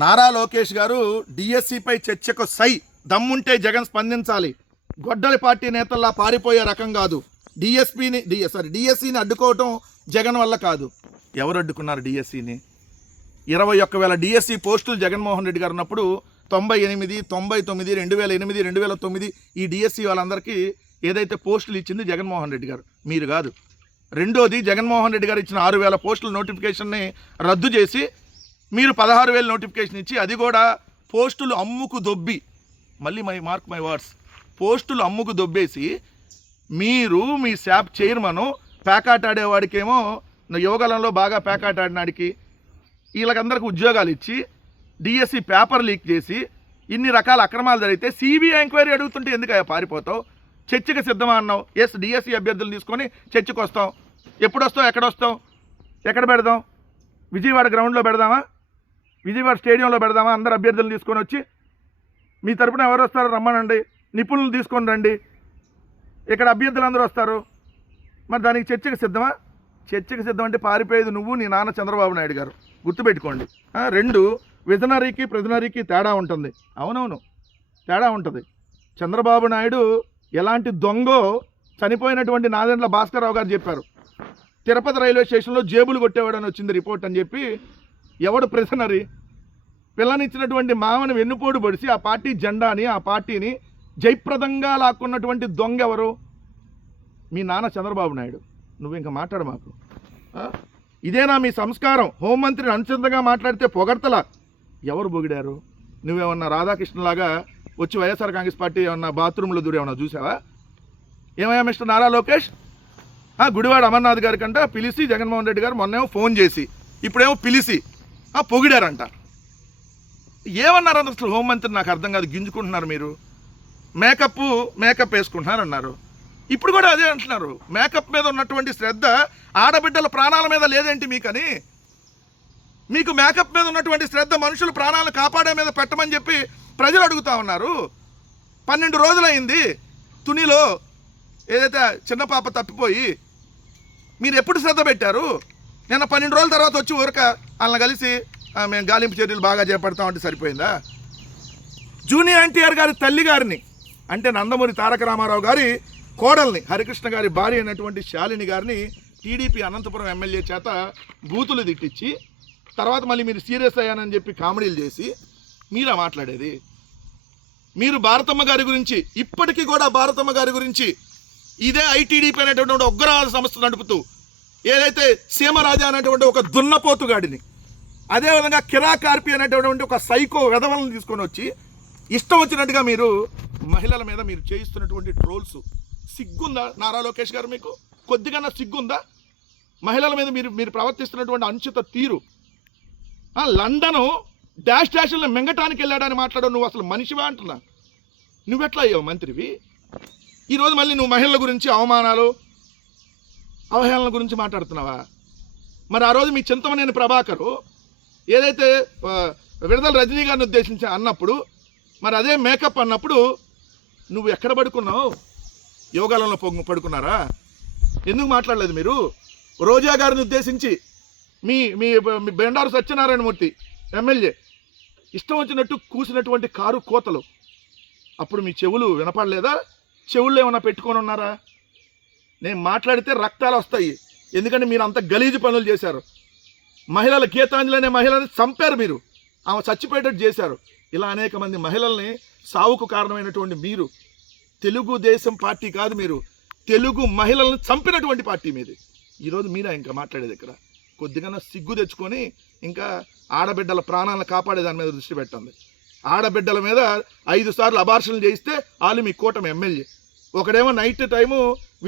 నారా లోకేష్ గారు డిఎస్సిపై చర్చకు సై, దమ్ముంటే జగన్ స్పందించాలి. గొడ్డలి పార్టీ నేతల్లా పారిపోయే రకం కాదు. డిఎస్సిని అడ్డుకోవటం జగన్ వల్ల కాదు. ఎవరు అడ్డుకున్నారు డిఎస్సిని? 21,000 డిఎస్సి పోస్టులు జగన్మోహన్ రెడ్డి గారు ఉన్నప్పుడు 98, 99, 2008, 2009 ఈ డిఎస్సి వాళ్ళందరికీ ఏదైతే పోస్టులు ఇచ్చింది జగన్మోహన్ రెడ్డి గారు, మీరు కాదు. రెండోది, జగన్మోహన్ రెడ్డి గారు ఇచ్చిన 6,000 పోస్టుల నోటిఫికేషన్ని రద్దు చేసి మీరు 16,000 నోటిఫికేషన్ ఇచ్చి, అది కూడా పోస్టులు అమ్ముకు దొబ్బి, మళ్ళీ మార్క్ మై వర్డ్స్, పోస్టులు అమ్ముకు దొబ్బేసి మీరు మీ శాప్ చైర్మను ప్యాకాట్ ఆడేవాడికేమో యువగలంలో బాగా ప్యాకాట్ ఆడినాడికి వీళ్ళకందరికి ఉద్యోగాలు ఇచ్చి డిఎస్సి పేపర్ లీక్ చేసి ఇన్ని రకాల అక్రమాలు జరిగితే సిబిఐ ఎంక్వైరీ అడుగుతుంటే ఎందుకు పారిపోతావు? చర్చకు సిద్ధమా అన్నావు. ఎస్, డిఎస్సి అభ్యర్థులు తీసుకొని చర్చకు వస్తాం. ఎప్పుడు వస్తావు? ఎక్కడ వస్తావు? ఎక్కడ పెడదాం? విజయవాడ గ్రౌండ్లో పెడదామా? విజయవాడ స్టేడియంలో పెడదామా? అందరు అభ్యర్థులను తీసుకొని వచ్చి మీ తరపున ఎవరు వస్తారో రమ్మనండి, నిపుణులు తీసుకొని రండి. ఇక్కడ అభ్యర్థులు అందరూ వస్తారు. మరి దానికి చర్చకు సిద్ధమా? చర్చకు సిద్ధం అంటే పారిపోయేది నువ్వు, నీ నాన్న చంద్రబాబు నాయుడు గారు. గుర్తుపెట్టుకోండి. రెండు, విజనరీకి ప్రిజనరీకి తేడా ఉంటుంది. అవునవును, తేడా ఉంటుంది. చంద్రబాబు నాయుడు ఎలాంటి దొంగో చనిపోయినటువంటి నాదెండ్ల భాస్కర్రావు గారు చెప్పారు. తిరుపతి రైల్వే స్టేషన్లో జేబులు కొట్టేవాడని వచ్చింది రిపోర్ట్ అని చెప్పి. ఎవడు ప్రిజనరీ? పిల్లనిచ్చినటువంటి మామను వెన్నుపోటు పొడిచి ఆ పార్టీ జెండాని, ఆ పార్టీని జయప్రదంగా లాక్కున్నటువంటి దొంగ ఎవరు? మీ నాన్న చంద్రబాబు నాయుడు. నువ్వు ఇంకా మాట్లాడు మాకు. ఇదేనా మీ సంస్కారం? హోంమంత్రిని అనుచితంగా మాట్లాడితే పొగడ్తలా. ఎవరు పొగిడారు? నువ్వేమన్నా రాధాకృష్ణలాగా వచ్చి వైఎస్ఆర్ కాంగ్రెస్ పార్టీ ఏమన్నా బాత్రూంలో దూరేమన్నా చూసావా? ఏమయ్యా మిస్టర్ నారా లోకేష్? గుడివాడ అమర్నాథ్ గారి కంట పిలిచి జగన్మోహన్ రెడ్డి గారు మొన్నేమో ఫోన్ చేసి, ఇప్పుడేమో పిలిచి పొగిడారంట. ఏమన్నారు అసలు హోంమంత్రి? నాకు అర్థం కాదు. గింజుకుంటున్నారు మీరు. మేకప్ వేసుకుంటున్నారు అన్నారు. ఇప్పుడు కూడా అదే అంటున్నారు. మేకప్ మీద ఉన్నటువంటి శ్రద్ధ ఆడబిడ్డల ప్రాణాల మీద లేదేంటి మీకని? మీకు మేకప్ మీద ఉన్నటువంటి శ్రద్ధ మనుషుల ప్రాణాలను కాపాడే మీద పెట్టమని చెప్పి ప్రజలు అడుగుతా ఉన్నారు. 12 రోజులైంది తునిలో ఏదైతే చిన్న పాప తప్పిపోయి. మీరు ఎప్పుడు శ్రద్ధ పెట్టారు? నిన్న 12 రోజుల తర్వాత వచ్చి ఊరక వాళ్ళని కలిసి మేము గాలింపు చర్యలు బాగా చేపడతామంటే సరిపోయిందా? జూనియర్ ఎన్టీఆర్ గారి తల్లి గారిని, అంటే నందమూరి తారక రామారావు గారి కోడల్ని, హరికృష్ణ గారి భార్య అయినటువంటి శాలిని గారిని టీడీపీ అనంతపురం ఎమ్మెల్యే చేత బూతులు తిట్టించి, తర్వాత మళ్ళీ మీరు సీరియస్ అయ్యానని చెప్పి కామెడీలు చేసి మీరా మాట్లాడేది? మీరు భారతమ్మ గారి గురించి, ఇప్పటికీ కూడా భారతమ్మ గారి గురించి ఇదే ఐటీడీపీ అనేటువంటి ఉగ్రవాద సంస్థ నడుపుతూ ఏదైతే సీమరాజా అనేటువంటి ఒక దున్నపోతుగాడిని, అదేవిధంగా కిరాకార్పి అనేటువంటి ఒక సైకో వెధవలను తీసుకొని వచ్చి ఇష్టం వచ్చినట్టుగా మీరు మహిళల మీద మీరు చేయిస్తున్నటువంటి ట్రోల్స్, సిగ్గుందా నారా లోకేష్ గారు? మీకు కొద్దిగా సిగ్గుందా? మహిళల మీద మీరు ప్రవర్తిస్తున్నటువంటి అనుచిత తీరు. లండను డాష్లను మింగటానికి వెళ్ళాడని మాట్లాడవు. నువ్వు అసలు మనిషివా అంటున్నా? నువ్వెట్లా అయ్యావు మంత్రివి? ఈరోజు మళ్ళీ నువ్వు మహిళల గురించి అవమానాలు, అవహేళన గురించి మాట్లాడుతున్నావా? మరి ఆ రోజు మీ చింతమనేని ప్రభాకరు ఏదైతే విడుదల రజనీ గారిని ఉద్దేశించి అన్నప్పుడు, మరి అదే మేకప్ అన్నప్పుడు నువ్వు ఎక్కడ పడుకున్నావు? యోగాలంలో పడుకున్నారా? ఎందుకు మాట్లాడలేదు మీరు? రోజా గారిని ఉద్దేశించి మీ మీ బెండారు సత్యనారాయణమూర్తి ఎమ్మెల్యే ఇష్టం వచ్చినట్టు కూసినటువంటి కారు కోతలు, అప్పుడు మీ చెవులు వినపడలేదా? చెవుల్లో ఏమైనా పెట్టుకొని ఉన్నారా? నేను మాట్లాడితే రక్తాలు వస్తాయి. ఎందుకంటే మీరు అంత గలీజు పనులు చేశారు. మహిళల గీతాంజలి అనే మహిళని చంపారు మీరు, ఆమె చచ్చిపోయేటట్టు చేశారు. ఇలా అనేక మంది మహిళల్ని సావుకు కారణమైనటువంటి మీరు తెలుగుదేశం పార్టీ కాదు, మీరు తెలుగు మహిళలను చంపినటువంటి పార్టీ మీది. ఈరోజు మీరా ఇంకా మాట్లాడేది? ఇక్కడ కొద్దిగా సిగ్గు తెచ్చుకొని ఇంకా ఆడబిడ్డల ప్రాణాలను కాపాడే దాని మీద దృష్టి పెట్టండి. ఆడబిడ్డల మీద 5 సార్లు అబార్షన్లు చేయిస్తే వాళ్ళు మీ కూటమి ఎమ్మెల్యే. ఒకడేమో నైట్ టైము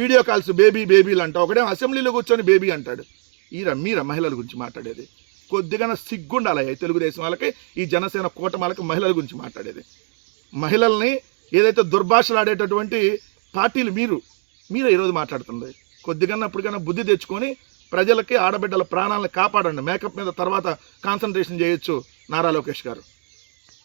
వీడియో కాల్స్ బేబీలు అంట, ఒకడేమో అసెంబ్లీలో కూర్చొని బేబీ అంటాడు. మీరా మహిళల గురించి మాట్లాడేది? కొద్దిగా సిగ్గుండాలి తెలుగుదేశం వాళ్ళకి, ఈ జనసేన కూటమిలకి మహిళల గురించి మాట్లాడేది. మహిళల్ని ఏదైతే దుర్భాషలు ఆడేటటువంటి పార్టీలు మీరు ఈరోజు మాట్లాడుతుంది. కొద్దిగా అప్పటికైనా బుద్ధి తెచ్చుకొని ప్రజలకి ఆడబిడ్డల ప్రాణాలను కాపాడండి. మేకప్ మీద తర్వాత కాన్సన్ట్రేషన్ చేయొచ్చు నారా లోకేష్ గారు.